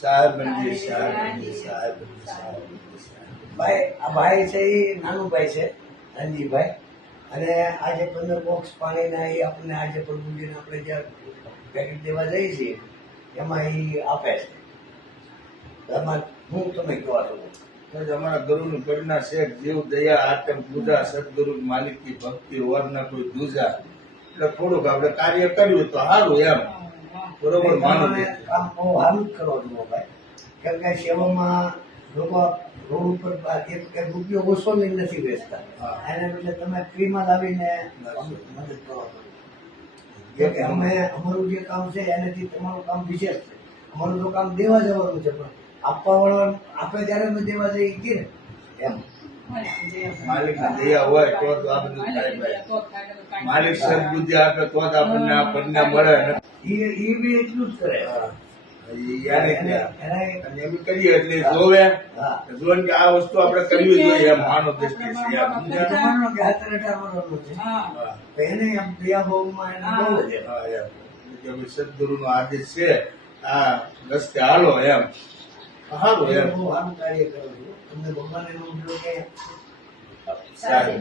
ભાઈ આ ભાઈ છે એ નાનું ભાઈ છે રણજીભાઈ, અને આજે 15 બોક્સ પાણીના એ આપણને આજે પ્રભુજીને આપણે જે પેકેટ દેવા જઈએ છીએ એમાં એ આપે છે. એમાં હું તમે કહેવા છો અમારા ગુરુની પ્રેરણા છે, જીવ દયા આતમ પૂજા સદગુરુ માલિક की ભક્તિ ઓર ના કોઈ દૂજા. એટલે થોડુંક આપણે કાર્ય કર્યું તો સારું એમ. બરોબર માનું કામ બહુ સારું જ કરો છો ભાઈ, કેમ કે સેવામાં લોકો રોડ ઉપર એક રૂપિયો ઓછો લઈને નથી બેસતા, એના બદલે તમે ફ્રીમાં લાવીને મદદ કરો છો. કેમ કે અમે અમારું જે કામ છે એનાથી તમારું કામ વિશેષ છે. અમારું તો કામ દેવા જવાનું છે, પણ આપવા વાળા આપે ત્યારે અમે દેવા જઈએ કે ને એમ. માલિક ની દયા હોય તો જ આ બધું થાય ભાઈ. માલિક સદબુદ્ધિ આપે તો જ આપણને આ પ્રજ્ઞા મળે. એ બી એટલું જ કરે. એમ કરીએ એટલે જોવે જોવે કે આ વસ્તુ આપણે કરવી જોઈએ એમ માનો દ્રષ્ટિ છે. એને એમ દયાભાવમાં એને બહુ છે. સદગુરુ નો આદેશ છે આ રસ્તે હાલો એમ સારું એમ. બહુ સારું કાર્ય કરો છો. તમને ભગવાન એનો ઉપયોગ કે સાહેબ